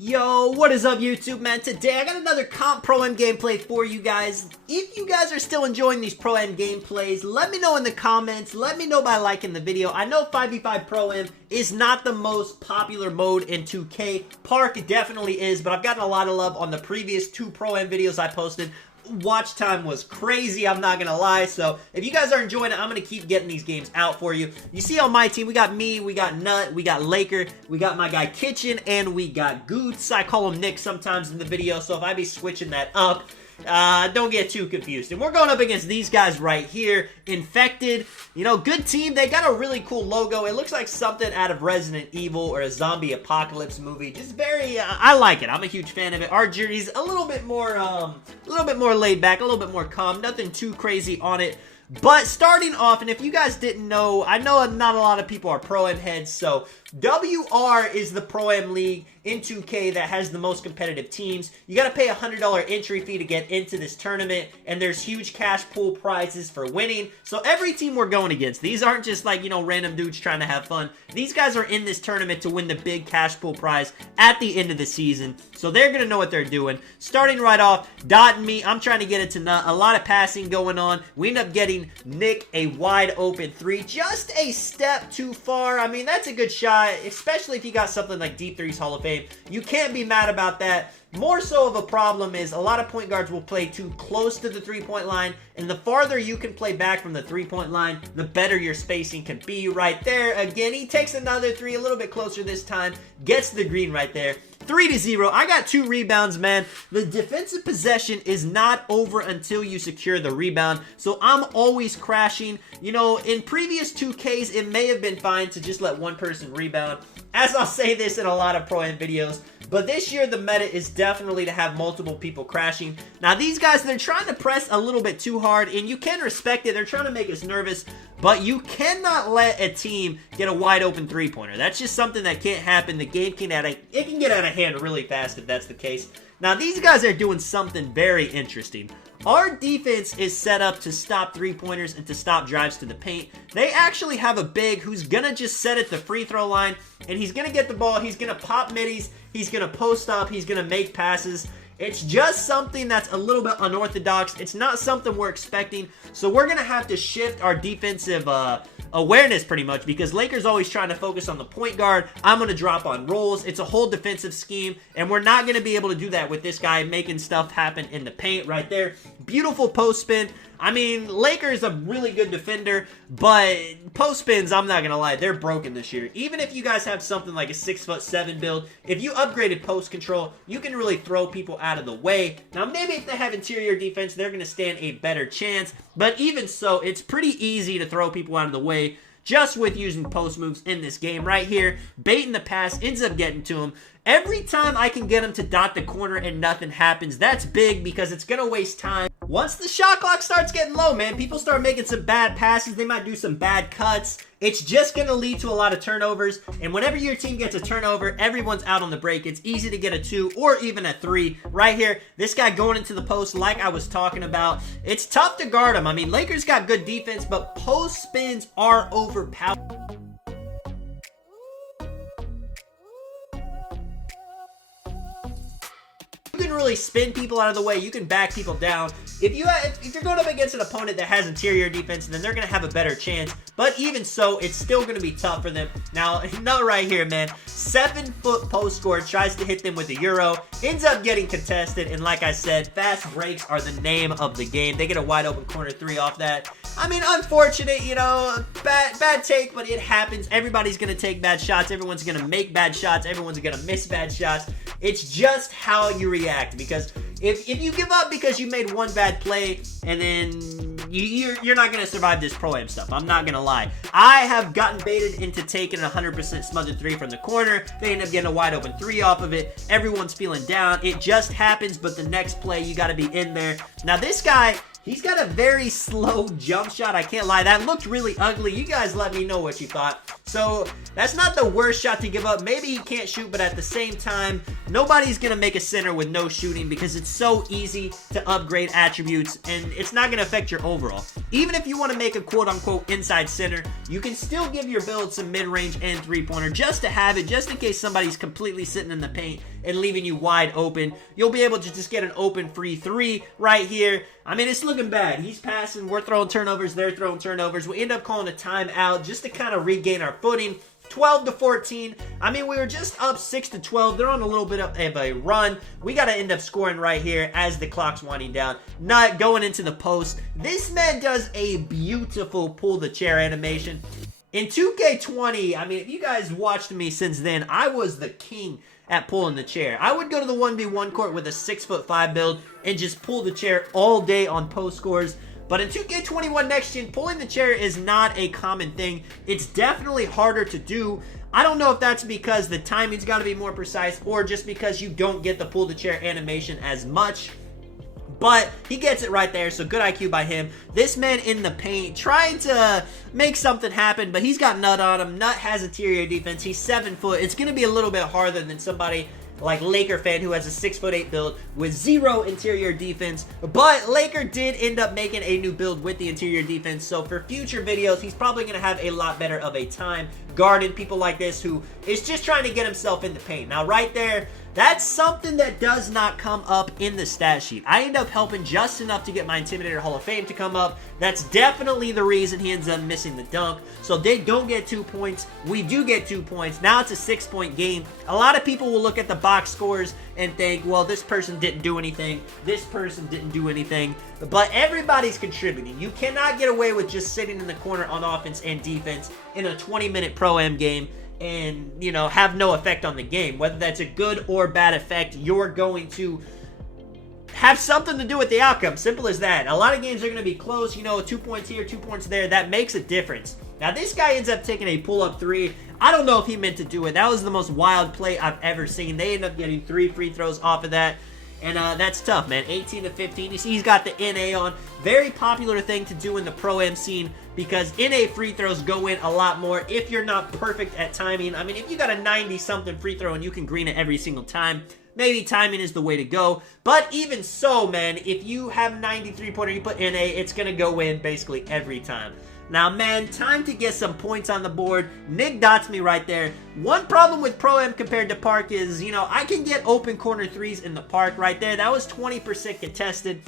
Yo, what is up YouTube, man? Today I got another comp Pro-Am gameplay for you guys. If you guys are still enjoying these Pro-Am gameplays, let me know in the comments. Let me know by liking the video. I know 5v5 Pro-Am is not the most popular mode in 2K. Park definitely is, but I've gotten a lot of love on the previous two Pro-Am videos I posted. Watch time was crazy, I'm not gonna lie. So if you guys are enjoying it, I'm gonna keep getting these games out for you. You see on my team, we got me, we got Nut, we got Laker, we got my guy Kitchen, and we got Goots. I call him Nick sometimes in the video, so if I be switching that up, don't get too confused. And we're going up against these guys right here. Infected, you know, good team. They got a really cool logo. It looks like something out of Resident Evil or a zombie apocalypse movie. Just very, I like it. I'm a huge fan of it. Our journey's a little bit more laid back, a little bit more calm. Nothing too crazy on it. But starting off, and if you guys didn't know, I know not a lot of people are Pro-Am heads, so WR is the Pro-Am league in 2K that has the most competitive teams. You got to pay a $100 entry fee to get into this tournament, and there's huge cash pool prizes for winning. So every team we're going against, these aren't just like, you know, random dudes trying to have fun. These guys are in this tournament to win the big cash pool prize at the end of the season. So they're going to know what they're doing. Starting right off, Dot and me, I'm trying to get it to Nut. A lot of passing going on. We end up getting Nick a wide open three. Just a step too far. I mean, that's a good shot, especially if you got something like Deep Threes Hall of Fame. You can't be mad about that. More so of a problem is a lot of point guards will play too close to the three-point line, and the farther you can play back from the three-point line, the better your spacing can be. Right there, again, he takes another three, a little bit closer this time, gets the green right there. 3-0. I got 2 rebounds, man. The defensive possession is not over until you secure the rebound, so I'm always crashing. You know, in previous 2Ks, it may have been fine to just let one person rebound, as I'll say this in a lot of Pro-Am videos. But this year, the meta is definitely to have multiple people crashing. Now, these guys, they're trying to press a little bit too hard, and you can respect it. They're trying to make us nervous, but you cannot let a team get a wide open three-pointer. That's just something that can't happen. The game can get out of hand really fast if that's the case. Now, these guys are doing something very interesting. Our defense is set up to stop three-pointers and to stop drives to the paint. They actually have a big who's going to just set at the free throw line, and he's going to get the ball. He's going to pop middies. He's going to post up. He's going to make passes. It's just something that's a little bit unorthodox. It's not something we're expecting. So we're going to have to shift our defensive awareness pretty much, because Lakers always trying to focus on the point guard. I'm going to drop on rolls. It's a whole defensive scheme, and we're not going to be able to do that with this guy making stuff happen in the paint right there. Beautiful post spin. I mean, Lakers a really good defender, but post spins, I'm not going to lie, they're broken this year. Even if you guys have something like a 6'7" build, if you upgraded post control, you can really throw people out of the way. Now, maybe if they have interior defense, they're going to stand a better chance, but even so, it's pretty easy to throw people out of the way just with using post moves in this game right here. Baiting the pass, ends up getting to him. Every time I can get him to dot the corner and nothing happens, that's big because it's going to waste time. Once the shot clock starts getting low, man, people start making some bad passes. They might do some bad cuts. It's just going to lead to a lot of turnovers. And whenever your team gets a turnover, everyone's out on the break. It's easy to get a 2 or even a 3. Right here, this guy going into the post like I was talking about. It's tough to guard him. I mean, Lakers got good defense, but post spins are overpowered. You can really spin people out of the way. You can back people down. If you're going up against an opponent that has interior defense, then they're going to have a better chance. But even so, it's still going to be tough for them. Now, Nut right here, man. 7-foot post score, tries to hit them with a Euro. Ends up getting contested. And like I said, fast breaks are the name of the game. They get a wide open corner 3 off that. I mean, unfortunate, you know, bad take, but it happens. Everybody's going to take bad shots. Everyone's going to make bad shots. Everyone's going to miss bad shots. It's just how you react, because if you give up because you made one bad play and then you're not going to survive this Pro-Am stuff. I'm not going to lie. I have gotten baited into taking a 100% smothered 3 from the corner. They end up getting a wide open 3 off of it. Everyone's feeling down. It just happens, but the next play, you got to be in there. Now, this guy, he's got a very slow jump shot. I can't lie. That looked really ugly. You guys let me know what you thought. So that's not the worst shot to give up. Maybe he can't shoot, but at the same time, nobody's going to make a center with no shooting because it's so easy to upgrade attributes and it's not going to affect your overall. Even if you want to make a quote-unquote inside center, you can still give your build some mid-range and three-pointer just to have it, just in case somebody's completely sitting in the paint and leaving you wide open. You'll be able to just get an open free three right here. I mean, it's looking bad. He's passing, we're throwing turnovers, they're throwing turnovers. We end up calling a timeout just to kind of regain our footing. 12-14. I mean, we were just up 6-12. They're on a little bit of a run. We got to end up scoring right here as the clock's winding down. Not going into the post. This man does a beautiful pull the chair animation. In 2K20, I mean, if you guys watched me since then, I was the king at pulling the chair. I would go to the 1v1 court with a 6'5" build and just pull the chair all day on post scores. But in 2K21 Next Gen, pulling the chair is not a common thing. It's definitely harder to do. I don't know if that's because the timing's got to be more precise or just because you don't get the pull the chair animation as much. But he gets it right there, so good IQ by him. This man in the paint trying to make something happen, but he's got Nut on him. Nut has interior defense. He's 7 foot. It's going to be a little bit harder than somebody like Laker fan who has a 6'8" build with 0 interior defense. But Laker did end up making a new build with the interior defense, so for future videos, he's probably going to have a lot better of a time guarding people like this who is just trying to get himself in the paint. Now right there, that's something that does not come up in the stat sheet. I end up helping just enough to get my Intimidator Hall of Fame to come up. That's definitely the reason he ends up missing the dunk. So they don't get 2 points. We do get 2 points. Now it's a 6-point game. A lot of people will look at the box scores and think, well, this person didn't do anything. This person didn't do anything. But everybody's contributing. You cannot get away with just sitting in the corner on offense and defense in a 20-minute Pro-Am game and, you know, have no effect on the game. Whether that's a good or bad effect, you're going to have something to do with the outcome. Simple as that. A lot of games are going to be close, you know, 2 points here, 2 points there. That makes a difference. Now, this guy ends up taking a pull-up three. I don't know if he meant to do it. That was the most wild play I've ever seen. They end up getting 3 free throws off of that. And that's tough, man. 18-15. You see he's got the NA on. Very popular thing to do in the Pro-Am scene because NA free throws go in a lot more if you're not perfect at timing. I mean, if you got a 90-something free throw and you can green it every single time, maybe timing is the way to go. But even so, man, if you have 93-pointer, you put NA, it's going to go in basically every time. Now, man, time to get some points on the board. Nick dots me right there. One problem with Pro-Am compared to Park is, you know, I can get open corner threes in the Park right there. That was 20% contested.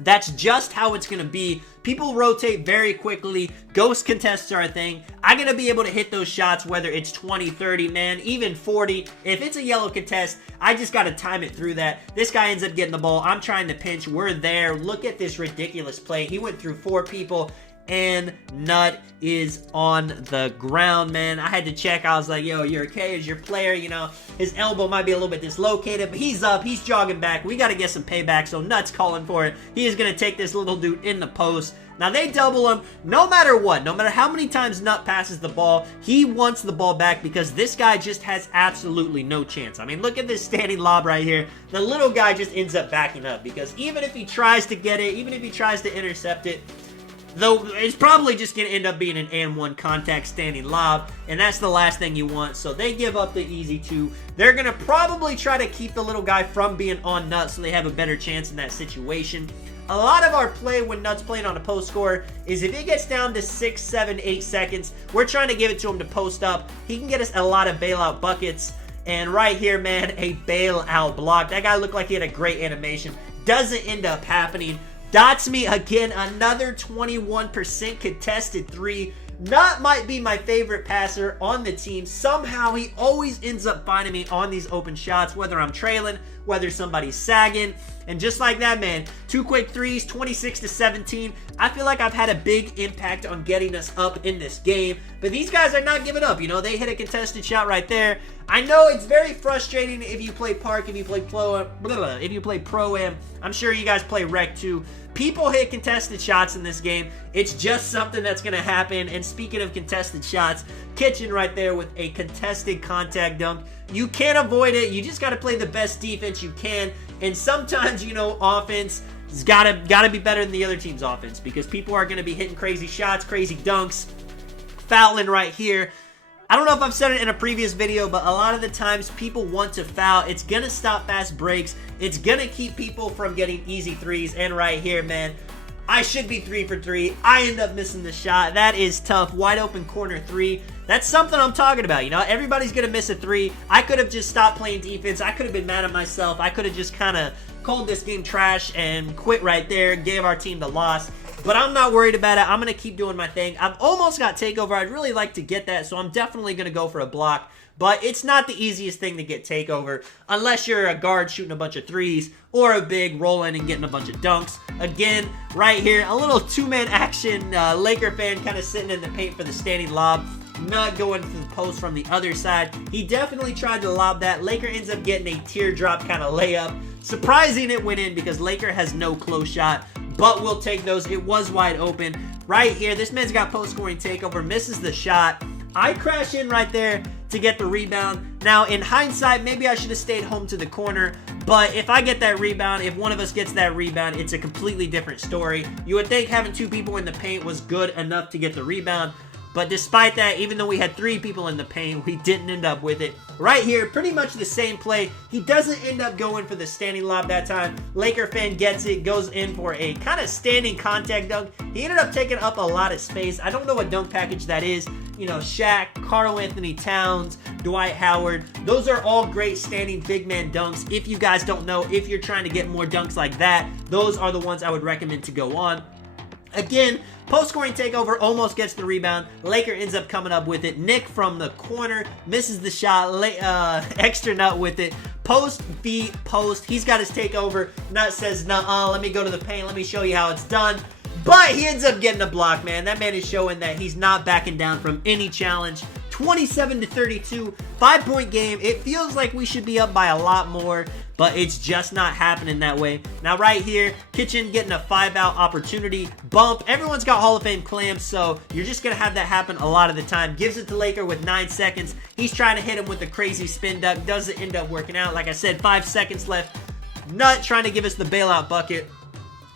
That's just how it's going to be. People rotate very quickly. Ghost contests are a thing. I'm going to be able to hit those shots, whether it's 20, 30, man, even 40. If it's a yellow contest, I just got to time it through that. This guy ends up getting the ball. I'm trying to pinch. We're there. Look at this ridiculous play. He went through 4 people. And Nut is on the ground, man. I had to check. I was like, yo, you're okay as your player. You know, his elbow might be a little bit dislocated, but he's up. He's jogging back. We got to get some payback, so Nut's calling for it. He is going to take this little dude in the post. Now, they double him no matter what. No matter how many times Nut passes the ball, he wants the ball back because this guy just has absolutely no chance. I mean, look at this standing lob right here. The little guy just ends up backing up because even if he tries to get it, even if he tries to intercept it, though it's probably just going to end up being an and one contact standing lob, and that's the last thing you want. So they give up the easy 2. They're going to probably try to keep the little guy from being on Nut so they have a better chance in that situation. A lot of our play when Nut's playing on a post score is if it gets down to 6, 7, 8 seconds, we're trying to give it to him to post up. He can get us a lot of bailout buckets. And right here, man, a bailout block. That guy looked like he had a great animation. Doesn't end up happening. Dots me again, another 21% contested 3. Nut might be my favorite passer on the team. Somehow he always ends up finding me on these open shots, whether I'm trailing, whether somebody's sagging. And just like that, man, 2 quick threes, 26-17. I feel like I've had a big impact on getting us up in this game. But these guys are not giving up. You know, they hit a contested shot right there. I know it's very frustrating if you play Park, if you play Pro-Am. I'm sure you guys play Rec too. People hit contested shots in this game. It's just something that's going to happen. And speaking of contested shots, Kitchen right there with a contested contact dunk. You can't avoid it. You just got to play the best defense you can. And sometimes, you know, offense has got to be better than the other team's offense because people are going to be hitting crazy shots, crazy dunks, fouling right here. I don't know if I've said it in a previous video, but a lot of the times people want to foul. It's going to stop fast breaks. It's going to keep people from getting easy threes. And right here, man, I should be 3 for 3. I end up missing the shot. That is tough. Wide open corner 3. That's something I'm talking about. You know, everybody's going to miss a three. I could have just stopped playing defense. I could have been mad at myself. I could have just kind of called this game trash and quit right there, gave our team the loss. But I'm not worried about it. I'm going to keep doing my thing. I've almost got takeover. I'd really like to get that, so I'm definitely going to go for a block. But it's not the easiest thing to get takeover unless you're a guard shooting a bunch of threes or a big rolling and getting a bunch of dunks. Again, right here, a little two-man action. Laker fan kind of sitting in the paint for the standing lob. Not going to the post from the other side. He definitely tried to lob that. Laker ends up getting a teardrop kind of layup. Surprising it went in because Laker has no close shot. But we'll take those. It was wide open. Right here, this man's got post-scoring takeover. Misses the shot. I crash in right there to get the rebound. Now, in hindsight, maybe I should have stayed home to the corner. But if I get that rebound, if one of us gets that rebound, it's a completely different story. You would think having two people in the paint was good enough to get the rebound. But despite that, even though we had three people in the paint, we didn't end up with it. Right here, pretty much the same play. He doesn't end up going for the standing lob that time. Laker fan gets it, goes in for a kind of standing contact dunk. He ended up taking up a lot of space. I don't know what dunk package that is. You know, Shaq, Karl Anthony Towns, Dwight Howard. Those are all great standing big man dunks. If you guys don't know, if you're trying to get more dunks like that, those are the ones I would recommend to go on. Again, post-scoring takeover, almost gets the rebound. Laker ends up coming up with it. Nick from the corner misses the shot. Extra nut with it. Post v post. He's got his takeover. Nut says, nuh-uh, let me go to the paint. Let me show you how it's done. But he ends up getting a block, man. That man is showing that he's not backing down from any challenge. 27-32, 5-point game. It feels like we should be up by a lot more, but it's just not happening that way. Now right here, Kitchen getting a 5-out opportunity. Bump. Everyone's got Hall of Fame clams, so you're just going to have that happen a lot of the time. Gives it to Laker with 9 seconds. He's trying to hit him with a crazy spin dunk. Doesn't end up working out. Like I said, 5 seconds left. Nut trying to give us the bailout bucket.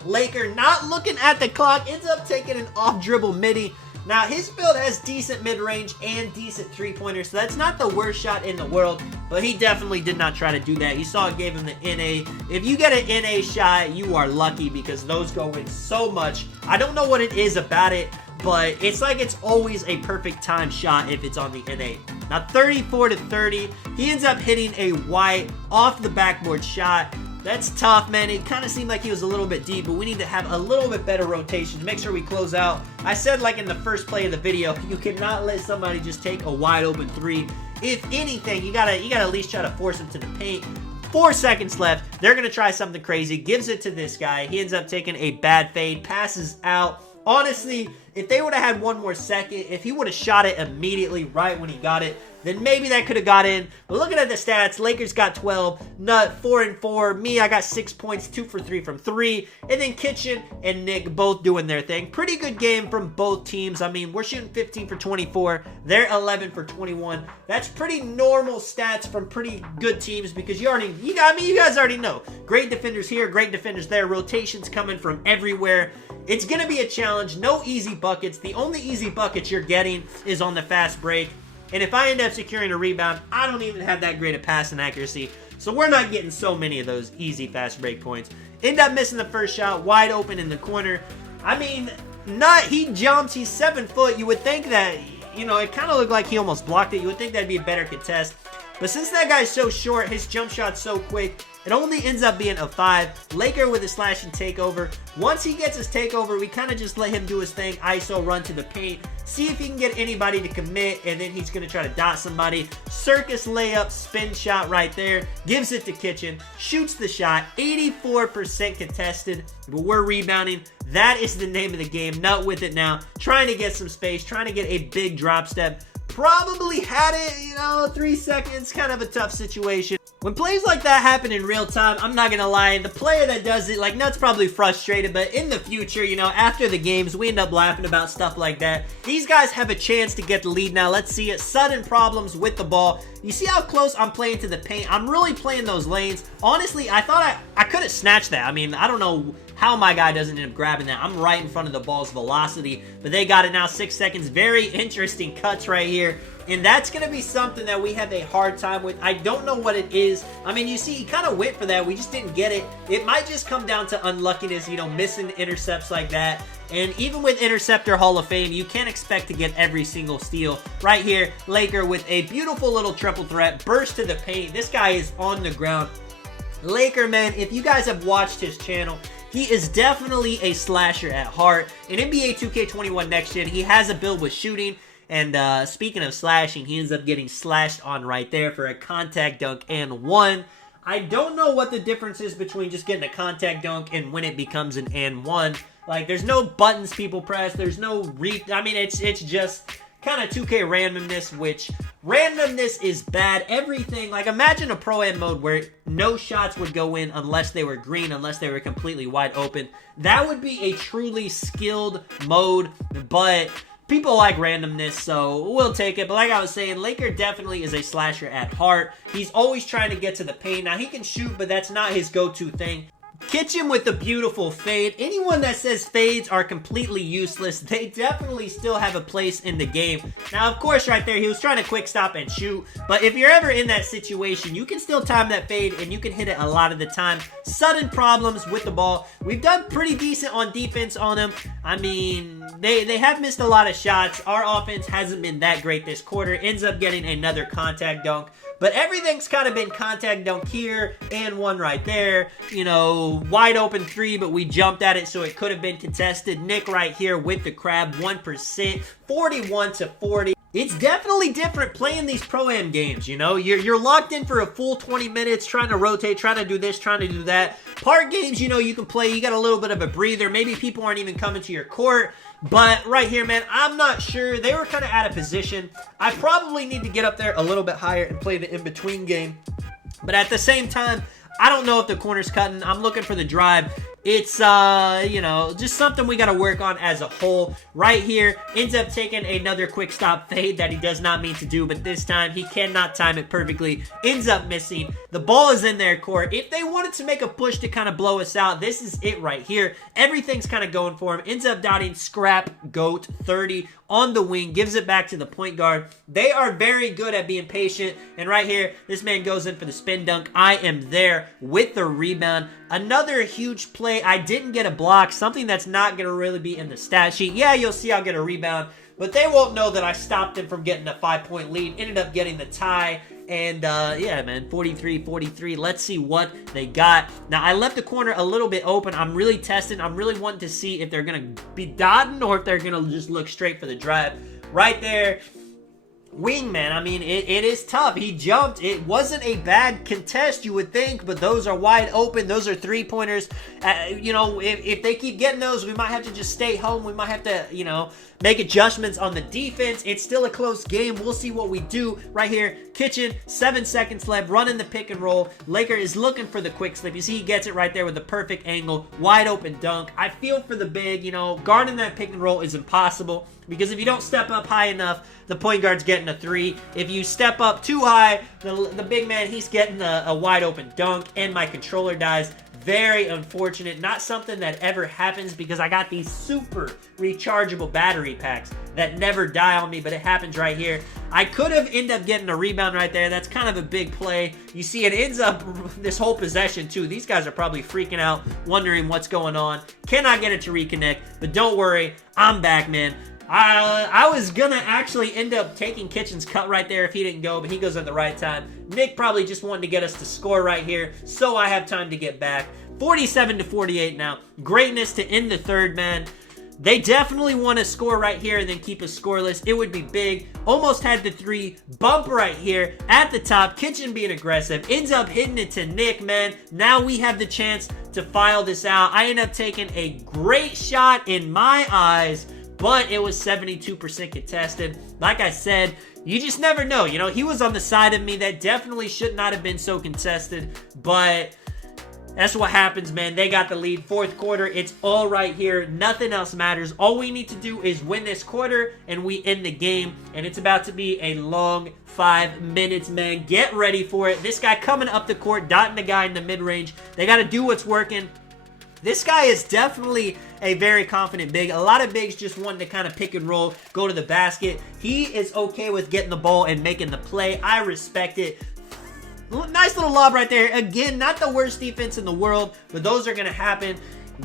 Laker not looking at the clock. Ends up taking an off-dribble midi. Now, his build has decent mid-range and decent three-pointers, so that's not the worst shot in the world, but he definitely did not try to do that. You saw it gave him the NA. If you get an NA shot, you are lucky because those go in so much. I don't know what it is about it, but it's like it's always a perfect time shot if it's on the NA. Now, 34-30, he ends up hitting a white off the backboard shot. That's tough, man. It kind of seemed like he was a little bit deep, but we need to have a little bit better rotation to make sure we close out. I said, like in the first play of the video, you cannot let somebody just take a wide open three. If anything, you gotta at least try to force him to the paint. 4 seconds left. They're gonna try something crazy. Gives it to this guy. He ends up taking a bad fade. Passes out. Honestly, if they would have had 1 more second, if he would have shot it immediately right when he got it, then maybe that could have got in. But looking at the stats, Lakers got 12, Nut 4 and 4, me I got 6 points, 2 for 3 from 3, and then Kitchen and Nick both doing their thing. Pretty good game from both teams. I mean, we're shooting 15 for 24, they're 11 for 21. That's pretty normal stats from pretty good teams because you guys already know. Great defenders here, great defenders there, rotations coming from everywhere. It's gonna be a challenge, no easy buckets. The only easy buckets you're getting is on the fast break. And if I end up securing a rebound, I don't even have that great a passing accuracy. So we're not getting so many of those easy fast break points. End up missing the first shot, wide open in the corner. I mean, he jumps, he's 7 foot. You would think that, you know, it kind of looked like he almost blocked it. You would think that'd be a better contest. But since that guy's so short, his jump shot's so quick, it only ends up being a 5. Laker with a slash and takeover. Once he gets his takeover, we kind of just let him do his thing. ISO run to the paint. See if he can get anybody to commit, and then he's going to try to dot somebody. Circus layup, spin shot right there. Gives it to Kitchen. Shoots the shot. 84% contested, but we're rebounding. That is the name of the game. Nut with it now. Trying to get some space. Trying to get a big drop step. Probably had it, 3 seconds. Kind of a tough situation. When plays like that happen in real time, I'm not gonna lie, the player that does it, like, Nut's probably frustrated, but in the future, after the games, we end up laughing about stuff like that. These guys have a chance to get the lead now. Let's see it. Sudden problems with the ball. You see how close I'm playing to the paint? I'm really playing those lanes. Honestly, I thought I could have snatched that. I mean, I don't know how my guy doesn't end up grabbing that. I'm right in front of the ball's velocity, but they got it now. 6 seconds. Very interesting cuts right here. And that's going to be something that we have a hard time with. I don't know what it is. I mean, you see, he kind of went for that. We just didn't get it. It might just come down to unluckiness, you know, missing intercepts like that. And even with Interceptor Hall of Fame, you can't expect to get every single steal. Right here, Laker with a beautiful little triple threat, burst to the paint. This guy is on the ground. Laker, man, if you guys have watched his channel, he is definitely a slasher at heart. In NBA 2K21 Next Gen, he has a build with shooting. And speaking of slashing, he ends up getting slashed on right there for a contact dunk and one. I don't know what the difference is between just getting a contact dunk and when it becomes an and one. Like, there's no buttons people press. There's no I mean, it's just kind of 2K randomness, which randomness is bad. Everything, like, imagine a Pro-Am mode where no shots would go in unless they were green, unless they were completely wide open. That would be a truly skilled mode, but people like randomness, so we'll take it. But like I was saying, Laker definitely is a slasher at heart. He's always trying to get to the paint. Now, he can shoot, but that's not his go-to thing. Kitchen with the beautiful fade. Anyone that says fades are completely useless, they definitely still have a place in the game. Now, of course, right there, he was trying to quick stop and shoot, but if you're ever in that situation, you can still time that fade, and you can hit it a lot of the time. Sudden problems with the ball. We've done pretty decent on defense on him. I mean, they have missed a lot of shots. Our offense hasn't been that great this quarter. Ends up getting another contact dunk. But everything's kind of been contact dunk here and one right there. You know, wide open three, but we jumped at it, so it could have been contested. Nick right here with the crab, 1%, 41-40. It's definitely different playing these Pro-Am games, you know? You're locked in for a full 20 minutes, trying to rotate, trying to do this, trying to do that. Park games, you know, you can play. You got a little bit of a breather. Maybe people aren't even coming to your court. But right here, man, I'm not sure. They were kind of out of position. I probably need to get up there a little bit higher and play the in-between game. But at the same time, I don't know if the corner's cutting. I'm looking for the drive. It's, you know, just something we got to work on as a whole. Right here, ends up taking another quick stop fade that he does not mean to do, but this time he cannot time it perfectly. Ends up missing. The ball is in their court. If they wanted to make a push to kind of blow us out, this is it right here. Everything's kind of going for him. Ends up dotting Scrap Goat 30 on the wing. Gives it back to the point guard. They are very good at being patient. And right here, this man goes in for the spin dunk. I am there with the rebound. Another huge play. I didn't get a block, something that's not going to really be in the stat sheet. Yeah, you'll see I'll get a rebound, but they won't know that I stopped him from getting a 5-point lead. Ended up getting the tie, and yeah, man, 43-43. Let's see what they got. Now, I left the corner a little bit open. I'm really testing. I'm really wanting to see if they're going to be dotting or if they're going to just look straight for the drive. Right there. Wingman, I mean, it is tough. He jumped. It wasn't a bad contest, you would think, but those are wide open. Those are three-pointers. You know, if they keep getting those, we might have to just stay home. We might have to, you know, make adjustments on the defense. It's still a close game. We'll see what we do. Right here, Kitchen, 7 seconds left, running the pick and roll. Laker is looking for the quick slip. You see he gets it right there with the perfect angle. Wide open dunk. I feel for the big, you know, guarding that pick and roll is impossible because if you don't step up high enough, the point guard's getting a three. If you step up too high, the big man, he's getting a wide open dunk, and my controller dies. Very unfortunate. Not something that ever happens because I got these super rechargeable battery packs that never die on me, but it happens right here. I could have ended up getting a rebound right there. That's kind of a big play. You see, it ends up this whole possession, too. These guys are probably freaking out, wondering what's going on. Cannot get it to reconnect, but don't worry. I'm back, man. I was gonna actually end up taking Kitchen's cut right there if he didn't go, but he goes at the right time. Nick probably just wanted to get us to score right here, so I have time to get back. 47-48 now. Greatness to end the third, man. They definitely want to score right here and then keep us scoreless. It would be big. Almost had the three. Bump right here at the top. Kitchen being aggressive. Ends up hitting it to Nick, man. Now we have the chance to file this out. I end up taking a great shot in my eyes, but it was 72% contested. Like I said, you just never know. You know, he was on the side of me. That definitely should not have been so contested, but that's what happens, man. They got the lead. Fourth quarter, it's all right here. Nothing else matters. All we need to do is win this quarter, and we end the game. And it's about to be a long 5 minutes, man. Get ready for it. This guy coming up the court, dotting the guy in the mid-range. They got to do what's working. This guy is definitely a very confident big. A lot of bigs just want to kind of pick and roll, go to the basket. He is okay with getting the ball and making the play. I respect it. Nice little lob right there. Again, not the worst defense in the world, but those are going to happen.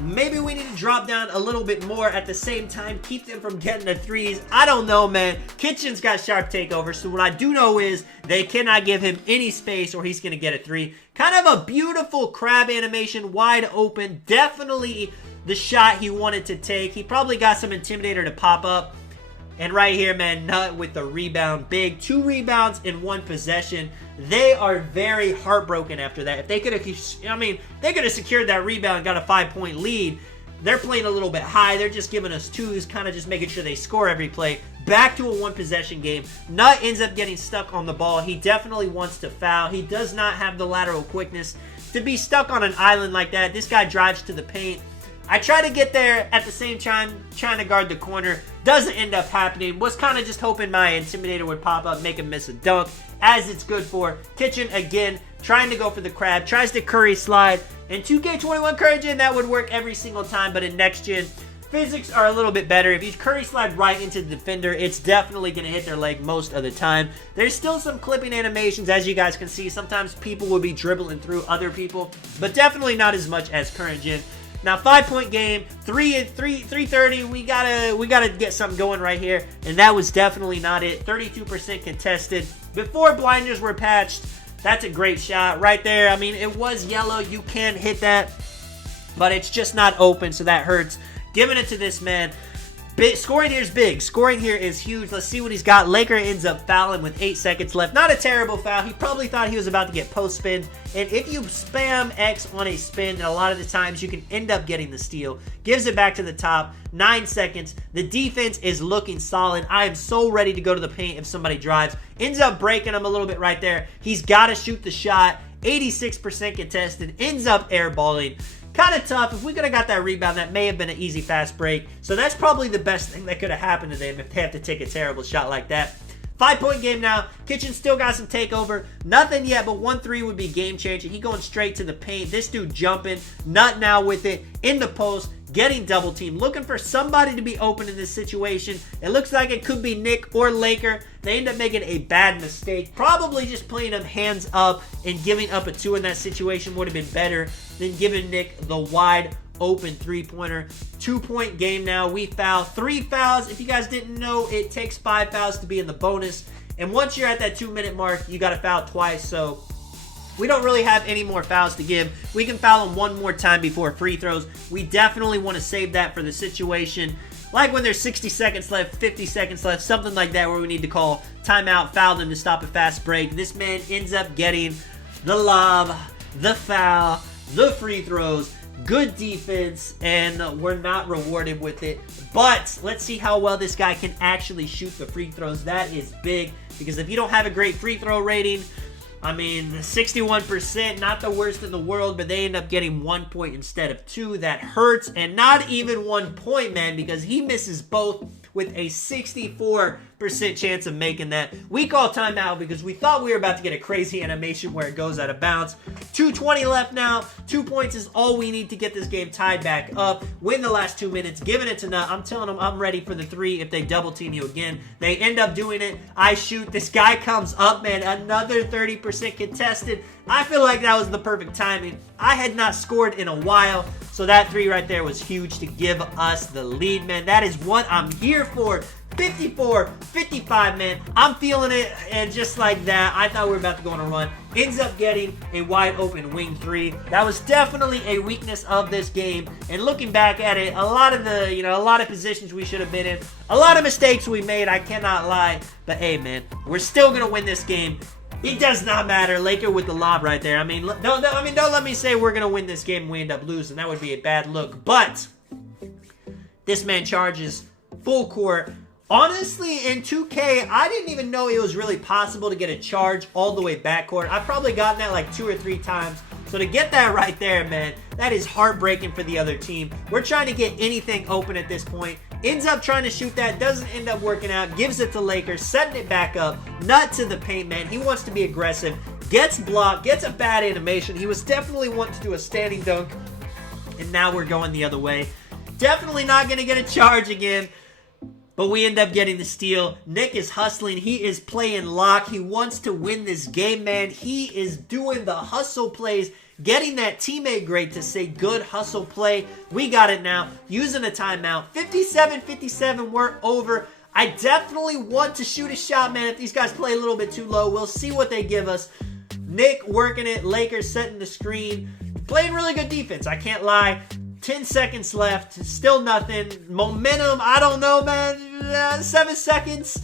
Maybe we need to drop down a little bit more at the same time. Keep them from getting the threes. I don't know, man. Kitchen's got sharp takeover, so what I do know is they cannot give him any space or he's going to get a three. Kind of a beautiful crab animation, wide open. Definitely the shot he wanted to take. He probably got some intimidator to pop up. And right here, man, Nut with the rebound. Big. 2 rebounds in 1 possession. They are very heartbroken after that. If they could have, I mean, they could have secured that rebound and got a 5-point lead. They're playing a little bit high. They're just giving us 2s, kind of just making sure they score every play. Back to a 1-possession game. Nut ends up getting stuck on the ball. He definitely wants to foul. He does not have the lateral quickness to be stuck on an island like that. This guy drives to the paint. I try to get there at the same time, trying to guard the corner. Doesn't end up happening. Was kind of just hoping my intimidator would pop up, make him miss a dunk, as it's good for. Kitchen, again, trying to go for the crab. Tries to Curry slide. In 2K21 Curry Gen, that would work every single time, but in Next Gen, physics are a little bit better. If you Curry slide right into the defender, it's definitely going to hit their leg most of the time. There's still some clipping animations, as you guys can see. Sometimes people will be dribbling through other people, but definitely not as much as Current Gen. Now, 5-point game, 330. We gotta get something going right here, and that was definitely not it. 32% contested before blinders were patched. That's a great shot right there. I mean, it was yellow. You can hit that, but it's just not open, so that hurts. Giving it to this man. Scoring here is big. Scoring here is huge. Let's see what he's got. Laker ends up fouling with 8 seconds left. Not a terrible foul. He probably thought he was about to get post spin. And if you spam X on a spin, then a lot of the times you can end up getting the steal. Gives it back to the top. 9 seconds. The defense is looking solid. I am so ready to go to the paint if somebody drives. Ends up breaking him a little bit right there. He's got to shoot the shot. 86% contested. Ends up airballing. Kind of tough. If we could have got that rebound, that may have been an easy fast break. So that's probably the best thing that could have happened to them if they have to take a terrible shot like that. 5-point game now. Kitchen still got some takeover. Nothing yet, but 1-3 would be game changing. He going straight to the paint. This dude jumping. Nut now with it. In the post. Getting double teamed. Looking for somebody to be open in this situation. It looks like it could be Nick or Laker. They end up making a bad mistake. Probably just playing them hands up and giving up a 2 in that situation would have been better than giving Nick the wide open 3-pointer. 2-point game now. We foul. 3 fouls. If you guys didn't know, it takes 5 fouls to be in the bonus. And once you're at that 2-minute mark, you got to foul twice. So we don't really have any more fouls to give. We can foul them 1 more time before free throws. We definitely want to save that for the situation like when there's 60 seconds left, 50 seconds left, something like that where we need to call timeout, foul them to stop a fast break. This man ends up getting the lob, the foul, the free throws, good defense, and we're not rewarded with it. But let's see how well this guy can actually shoot the free throws. That is big, because if you don't have a great free throw rating, I mean, 61%, not the worst in the world, but they end up getting 1 point instead of 2. That hurts, and not even 1 point, man, because he misses both with a 64% chance of making that. We call timeout because we thought we were about to get a crazy animation where it goes out of bounds. 2:20 left now. 2 points is all we need to get this game tied back up. Win the last 2 minutes. Giving it to Nut. I'm telling them I'm ready for the 3 if they double team you again. They end up doing it. I shoot. This guy comes up, man. Another 30% contested. I feel like that was the perfect timing. I had not scored in a while, so that 3 right there was huge to give us the lead, man. That is what I'm here for. 54-55, man. I'm feeling it, and just like that, I thought we were about to go on a run. Ends up getting a wide open wing 3. That was definitely a weakness of this game. And looking back at it, a lot of positions we should have been in, a lot of mistakes we made, I cannot lie. But hey, man, we're still gonna win this game. It does not matter. Laker with the lob right there. I mean, don't let me say we're gonna win this game and we end up losing. That would be a bad look. But this man charges full court. Honestly, in 2K, I didn't even know it was really possible to get a charge all the way backcourt. I've probably gotten that like 2 or 3 times. So to get that right there, man, that is heartbreaking for the other team. We're trying to get anything open at this point. Ends up trying to shoot that, doesn't end up working out. Gives it to Lakers, setting it back up. Nut to the paint, man. He wants to be aggressive. Gets blocked, gets a bad animation. He was definitely wanting to do a standing dunk. and now we're going the other way. Definitely not going to get a charge again. But we end up getting the steal. Nick is hustling. He is playing lock. He wants to win this game, man. He is doing the hustle plays, getting that teammate grade to say good hustle play. We got it now. Using a timeout. 57-57. We're over. I definitely want to shoot a shot, man. If these guys play a little bit too low, we'll see what they give us. Nick working it. Lakers setting the screen. Playing really good defense. I can't lie. 10 seconds left. Still nothing. Momentum, I don't know, man. 7 seconds.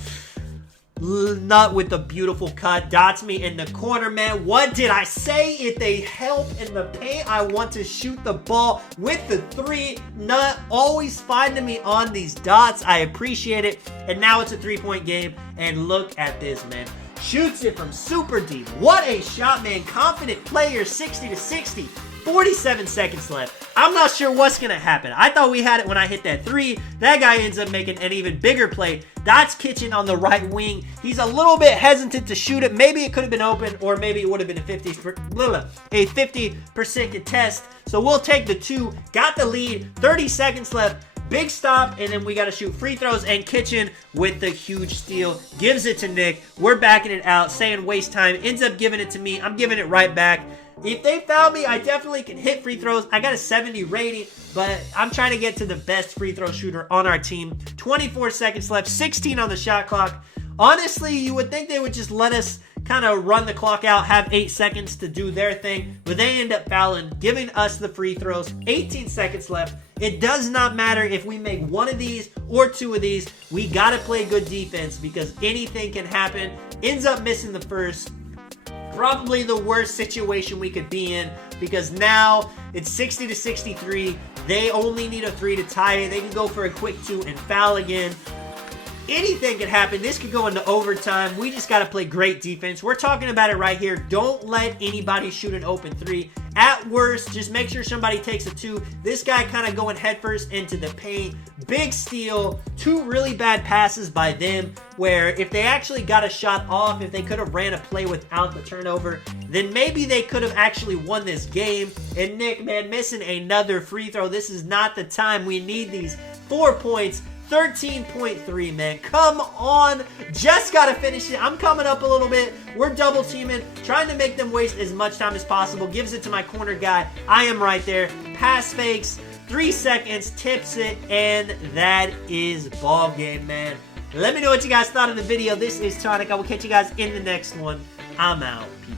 Not with the beautiful cut. Dots me in the corner, man. What did I say? If they help in the paint, I want to shoot the ball with the three. Nut always finding me on these dots. I appreciate it. And now it's a three-point game. And look at this, man. Shoots it from super deep. What a shot, man. Confident player, 60-60. 47 seconds left. I'm not sure what's going to happen. I thought we had it when I hit that three. That guy ends up making an even bigger play. That's Kitchen on the right wing. He's a little bit hesitant to shoot it. Maybe it could have been open, or maybe it would have been a 50% contest. So we'll take the two. Got the lead. 30 seconds left. Big stop, and then we got to shoot free throws, and Kitchen with the huge steal. Gives it to Nick. We're backing it out, saying waste time. Ends up giving it to me. I'm giving it right back. If they foul me, I definitely can hit free throws. I got a 70 rating, but I'm trying to get to the best free throw shooter on our team. 24 seconds left, 16 on the shot clock. Honestly, you would think they would just let us kind of run the clock out, have 8 seconds to do their thing, but they end up fouling, giving us the free throws. 18 seconds left. It does not matter if we make one of these or two of these. We got to play good defense because anything can happen. Ends up missing the first. Probably the worst situation we could be in because now it's 60-63. They only need a 3 to tie it. They can go for a quick 2 and foul again. Anything could happen. This could go into overtime. We just got to play great defense. We're talking about it right here. Don't let anybody shoot an open 3. At worst, just make sure somebody takes a 2. This guy kind of going headfirst into the paint. Big steal. 2 really bad passes by them where if they actually got a shot off, if they could have ran a play without the turnover, then maybe they could have actually won this game. And Nick, man, missing another free throw. This is not the time. We need these 4 points. 13.3, man. Come on. Just got to finish it. I'm coming up a little bit. We're double teaming, trying to make them waste as much time as possible. Gives it to my corner guy. I am right there. Pass fakes. 3 seconds. Tips it. And that is ball game, man. Let me know what you guys thought of the video. This is Tonic. I will catch you guys in the next one. I'm out. Peace.